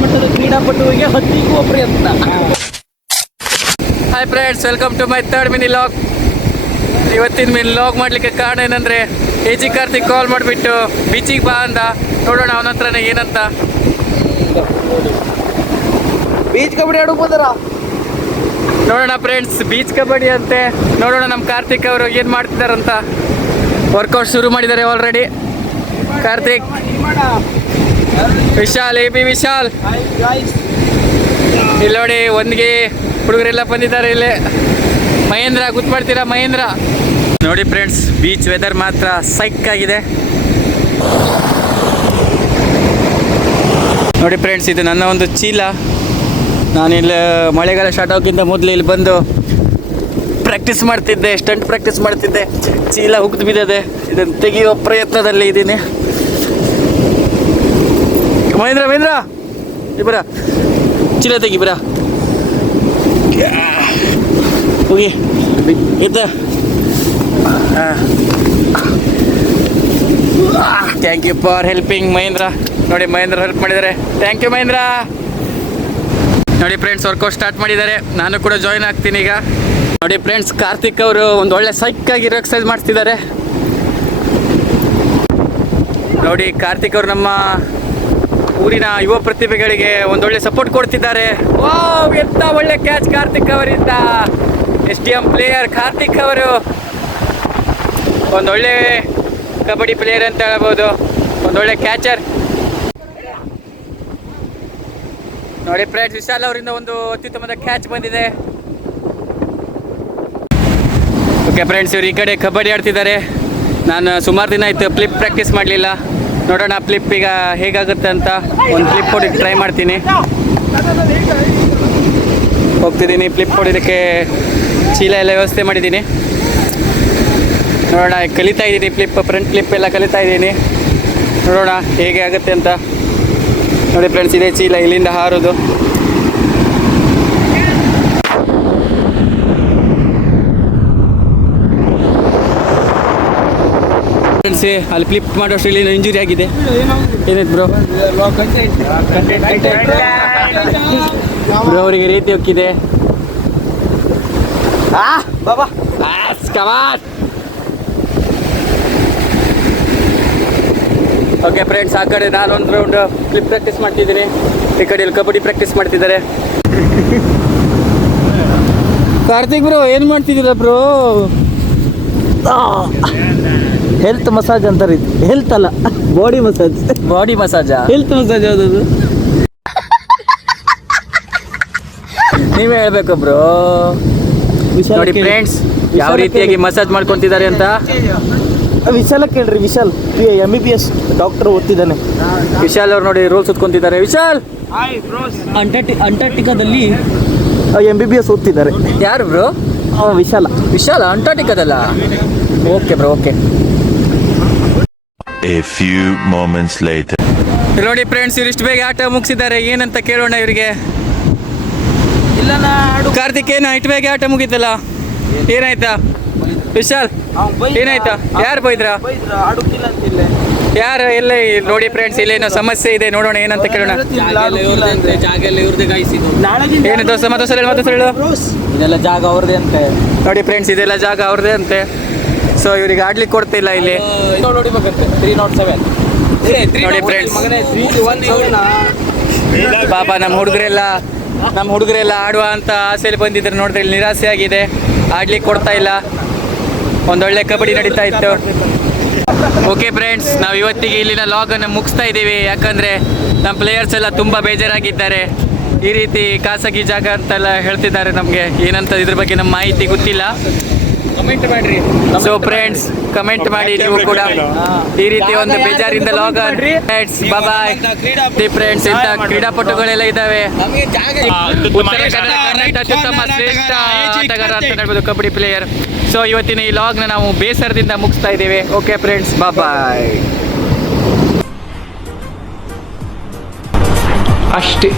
ಮಟ್ಟದ ಕ್ರೀಡಾಪಟುವಿಗೆ ಹತ್ತಿಕ್ಕುವ ಪ್ರಯತ್ನ. Hi friends, welcome to my third mini log. ಇವತ್ತಿನ ಮಿನಿ ಲಾಗ್ ಮಾಡಲಿಕ್ಕೆ ಕಾರಣ ಏನಂದರೆ ಎಜಿ ಕಾರ್ತಿಕ್ ಕಾಲ್ ಮಾಡಿಬಿಟ್ಟು ಬೀಚಿಗೆ ಬಾ ಅಂದ. ನೋಡೋಣ ಅವನ ಹತ್ರನೇ ಏನಂತ. ಬೀಚ್ ಕಬಡ್ಡಿ ಆಡೋಕೆ ಬಂದಾರ. ನೋಡೋಣ ಫ್ರೆಂಡ್ಸ್, ಬೀಚ್ ಕಬಡ್ಡಿ ಅಂತೆ. ನೋಡೋಣ ನಮ್ಮ ಕಾರ್ತಿಕ್ ಅವರು ಏನು ಮಾಡ್ತಿದ್ದಾರಂತ. ವರ್ಕೌಟ್ ಶುರು ಮಾಡಿದ್ದಾರೆ already. Karthik, Vishal, A B Vishal ಇಲ್ಲಿ ನೋಡಿ, ಒಂದಿಗೆ ಹುಡುಗರೆಲ್ಲ ಬಂದಿದ್ದಾರೆ. ಇಲ್ಲಿ ಮಹೇಂದ್ರ, ಕೂತ್ಮಾಡ್ತೀರಾ ಮಹೇಂದ್ರ? ನೋಡಿ ಫ್ರೆಂಡ್ಸ್, ಬೀಚ್ ವೆದರ್ ಮಾತ್ರ ಸೈಕ್ ಆಗಿದೆ. ನೋಡಿ ಫ್ರೆಂಡ್ಸ್, ಇದು ನನ್ನ ಒಂದು ಚೀಲ. ನಾನಿಲ್ಲಿ ಮಳೆಗಾಲ ಸ್ಟಾರ್ಟ್ ಆಗೋಕ್ಕಿಂತ ಮೊದಲು ಇಲ್ಲಿ ಬಂದು ಪ್ರಾಕ್ಟೀಸ್ ಮಾಡ್ತಿದ್ದೆ, ಸ್ಟಂಟ್ ಪ್ರಾಕ್ಟೀಸ್ ಮಾಡ್ತಿದ್ದೆ. ಚೀಲ ಹುಗ್ದು ಬಿದ್ದಿದೆ, ಇದನ್ನು ತೆಗೆಯುವ ಪ್ರಯತ್ನದಲ್ಲಿ ಇದ್ದೀನಿ. ಮಹೇಂದ್ರ ಮಹೇಂದ್ರ ಇಬ್ಬರ ಚೀಲ ತೆಗಿ ಬರ ಹೋಗಿ ಇದ್ದ. Thank you for helping Mahendra. ನೋಡಿ ಮಹೇಂದ್ರ ಹೆಲ್ಪ್ ಮಾಡಿದ್ದಾರೆ. Thank you Mahendra. ನೋಡಿ ಫ್ರೆಂಡ್ಸ್, ವರ್ಕೌಟ್ ಸ್ಟಾರ್ಟ್ ಮಾಡಿದ್ದಾರೆ. ನಾನು ಕೂಡ ಜಾಯಿನ್ ಆಗ್ತೀನಿ ಈಗ. ನೋಡಿ ಫ್ರೆಂಡ್ಸ್, ಕಾರ್ತಿಕ್ ಅವರು ಒಂದು ಒಳ್ಳೆ ಸೈಕಾಗಿರೋ ಎಕ್ಸಸೈಸ್ ಮಾಡ್ತಿದ್ದಾರೆ. ನೋಡಿ ಕಾರ್ತಿಕ್ ಅವರು ನಮ್ಮ ಊರಿನ ಯುವ ಪ್ರತಿಭೆಗಳಿಗೆ ಒಂದೊಳ್ಳೆ ಸಪೋರ್ಟ್ ಕೊಡ್ತಿದ್ದಾರೆ. ವಾವ್, ಎಂತ ಒಳ್ಳೆ ಕ್ಯಾಚ್ ಕಾರ್ತಿಕ್ ಅವರಿಂದ. STM ಪ್ಲೇಯರ್ ಕಾರ್ತಿಕ್ ಅವರು ಒಂದೊಳ್ಳೆ ಕಬಡ್ಡಿ ಪ್ಲೇಯರ್ ಅಂತ ಹೇಳ್ಬೋದು, ಒಂದೊಳ್ಳೆ ಕ್ಯಾಚರ್. ನೋಡಿ ಫ್ರೆಂಡ್ಸ್, ವಿಶಾಲ್ ಅವರಿಂದ ಒಂದು ಅತ್ಯುತ್ತಮದ ಕ್ಯಾಚ್ ಬಂದಿದೆ. ಓಕೆ ಫ್ರೆಂಡ್ಸ್, ಇವರು ಈ ಕಡೆ ಕಬಡ್ಡಿ ಆಡ್ತಿದ್ದಾರೆ. ನಾನು ಸುಮಾರು ದಿನ ಆಯಿತು ಫ್ಲಿಪ್ ಪ್ರಾಕ್ಟೀಸ್ ಮಾಡಲಿಲ್ಲ. ನೋಡೋಣ ಫ್ಲಿಪ್ ಈಗ ಹೇಗಾಗುತ್ತೆ ಅಂತ. ಒಂದು ಫ್ಲಿಪ್ ಹೊಡಿಕ್ಕೆ ಟ್ರೈ ಮಾಡ್ತೀನಿ. ಹೋಗ್ತಿದ್ದೀನಿ ಫ್ಲಿಪ್ ಹೊಡಿಯೋದಕ್ಕೆ. ಚೀಲ ಎಲ್ಲ ವ್ಯವಸ್ಥೆ ಮಾಡಿದ್ದೀನಿ. ನೋಡೋಣ, ಕಲಿತಾ ಇದ್ದೀನಿ ಫ್ಲಿಪ್, ಫ್ರಂಟ್ ಫ್ಲಿಪ್ ಎಲ್ಲ ಕಲಿತಾ ಇದ್ದೀನಿ. ನೋಡೋಣ ಹೇಗೆ ಆಗುತ್ತೆ ಅಂತ. ನೋಡಿ ಫ್ರೆಂಡ್ಸ್, ಇದೇ ಚೀಲ, ಇಲ್ಲಿಂದ ಹಾರೋದು. ಫ್ರೆಂಡ್ಸ್, ಅಲ್ಲಿ ಫ್ಲಿಪ್ ಮಾಡೋಷ್ಟು ಇಲ್ಲಿ ಇಂಜುರಿ ಆಗಿದೆ. ಏನಾಯ್ತು ಬ್ರೋ? ಬ್ರೋ ಅವರಿಗೆ ರೀತಿ ಹೋಗಿದೆ. ಓಕೆ ಫ್ರೆಂಡ್ಸ್, ಆ ಕಡೆ ನಾನೊಂದು ರೌಂಡ್ ಫ್ಲಿಪ್ ಪ್ರಾಕ್ಟೀಸ್ ಮಾಡ್ತಿದ್ದೀನಿ, ಈ ಕಡೆಯಲ್ಲಿ ಕಬಡ್ಡಿ ಪ್ರಾಕ್ಟೀಸ್ ಮಾಡ್ತಿದ್ದಾರೆ. ಕಾರ್ತಿಕ್ ಬ್ರೋ, ಏನು ಮಾಡ್ತಿದ್ದೀರಾ ಬ್ರೋ? ಹೆಲ್ತ್ ಮಸಾಜ್ ಅಂತಾರೆ. ಇದು ಹೆಲ್ತ್ ಅಲ್ಲ, ಬಾಡಿ ಮಸಾಜ್. ಬಾಡಿ ಮಸಾಜಾ? ಹೆಲ್ತ್ ಮಸಾಜ್ ಯಾವುದದು? ನೀವೇ ಹೇಳ್ಬೇಕು ಬ್ರೋ. ನೋಡಿ ಫ್ರೆಂಡ್ಸ್, ಯಾವ ರೀತಿಯಾಗಿ ಮಸಾಜ್ ಮಾಡ್ಕೊತಿದ್ದಾರೆ ಅಂತ. ವಿಶಾಲ ಕೇಳ್ರಿ. ವಿಶಾಲ್ MBBS ಡಾಕ್ಟರ್ ಓದ್ತಿದ್ದಾನೆ. ವಿಶಾಲ್ ಅವ್ರು ನೋಡಿ ರೋಲ್ ಸುತ್ಕೊಂತಿದ್ದಾರೆ. ವಿಶಾಲ್ ಅಂಟಾರ್ಟಿಕಾದಲ್ಲಿ MBBS ಓದ್ತಿದ್ದಾರೆ. ಯಾರು ಬ್ರೋ? ವಿಶಾಲ. ವಿಶಾಲ ಅಂಟಾರ್ಟಿಕಾದಲ್ಲ? Okay bro, okay. A few moments later. ನೋಡಿ ಫ್ರೆಂಡ್ಸ್, ಇವ್ರು ಇಷ್ಟು ಬೇಗ ಆಟ ಮುಗಿಸಿದ್ದಾರೆ. ಏನಂತ ಕೇಳೋಣ ಇವರಿಗೆ. ಇಲ್ಲ ಕಾರ್ತಿಕ್, ಏನು ಇಷ್ಟು ಬೇಗ ಆಟ ಮುಗೀತಲ್ಲ, ಏನಾಯ್ತಾ? ವಿಶಾಲ್ ಏನಾಯ್ತಾ? ಯಾರು ಬೈದ್ರ? ಯಾರು? ಎಲ್ಲ ನೋಡಿ ಫ್ರೆಂಡ್ಸ್, ಇಲ್ಲೇನೋ ಸಮಸ್ಯೆ ಇದೆ. ನೋಡೋಣ ಏನಂತ ಕೇಳೋಣ. ಏನು ದೋಸ್ತ, ಮತ್ತೊಂದು ಹೇಳು. ಇದೆಲ್ಲ ಜಾಗ ಅವ್ರದೇ ಅಂತೆ. ನೋಡಿ ಫ್ರೆಂಡ್ಸ್, ಇದೆಲ್ಲ ಜಾಗ ಅವ್ರದೇ ಅಂತೆ. ಸೊ ಇವರಿಗೆ ಆಡ್ಲಿಕ್ಕೆ ಕೊಡ್ತಿಲ್ಲ ಇಲ್ಲಿ. ನೋಡಿ ಫ್ರೆಂಡ್ಸ್, ಪಾಪ ನಮ್ಮ ಹುಡುಗರೆಲ್ಲ ಆಡುವ ಅಂತ ಆಸೆಯಲ್ಲಿ ಬಂದಿದ್ರು. ನೋಡಿದ್ರೆ ಇಲ್ಲಿ ನಿರಾಸೆ ಆಗಿದೆ, ಆಡ್ಲಿಕ್ಕೆ ಕೊಡ್ತಾ ಇಲ್ಲ. ಒಂದೊಳ್ಳೆ ಕಬಡ್ಡಿ ನಡೀತಾ ಇತ್ತು. ಓಕೆ ಫ್ರೆಂಡ್ಸ್, ನಾವು ಇವತ್ತಿಗೆ ಇಲ್ಲಿನ ಲಾಗನ್ನು ಮುಗಿಸ್ತಾ ಇದ್ದೀವಿ. ಯಾಕಂದರೆ ನಮ್ಮ ಪ್ಲೇಯರ್ಸ್ ಎಲ್ಲ ತುಂಬ ಬೇಜಾರಾಗಿದ್ದಾರೆ. ಈ ರೀತಿ ಖಾಸಗಿ ಜಾಗ ಅಂತೆಲ್ಲ ಹೇಳ್ತಿದ್ದಾರೆ. ನಮಗೆ ಏನಂತ ಇದ್ರ ಬಗ್ಗೆ ನಮ್ಮ ಮಾಹಿತಿ ಗೊತ್ತಿಲ್ಲ. ಕಮೆಂಟ್ ಮಾಡಿರಿ. ಸೊ ಫ್ರೆಂಡ್ಸ್, ಕಮೆಂಟ್ ಮಾಡಿ ನೀವು ಕೂಡ ಈ ರೀತಿ ಒಂದು ಬೇಜಾರಿಂದ ಲಾಗ್ ಫ್ರೆಂಡ್ಸ್. Bye friends. ಇಂಥ ಕ್ರೀಡಾಪಟುಗಳೆಲ್ಲ ಇದ್ದಾವೆ. ಉತ್ತರ ಕನ್ನಡ ಅತ್ಯುತ್ತಮ ಶ್ರೇಷ್ಠ ಆಟಗಾರ ಅಂತ ಹೇಳ್ಬೋದು, ಕಬಡ್ಡಿ ಪ್ಲೇಯರ್. ಸೊ ಇವತ್ತಿನ ಈ ಲಾಗ್ನ ನಾವು ಬೇಸರದಿಂದ ಮುಗಿಸ್ತಾ ಇದ್ದೀವಿ. ಓಕೆ ಫ್ರೆಂಡ್ಸ್, ಬಾಯ್. ಅಷ್ಟೇ.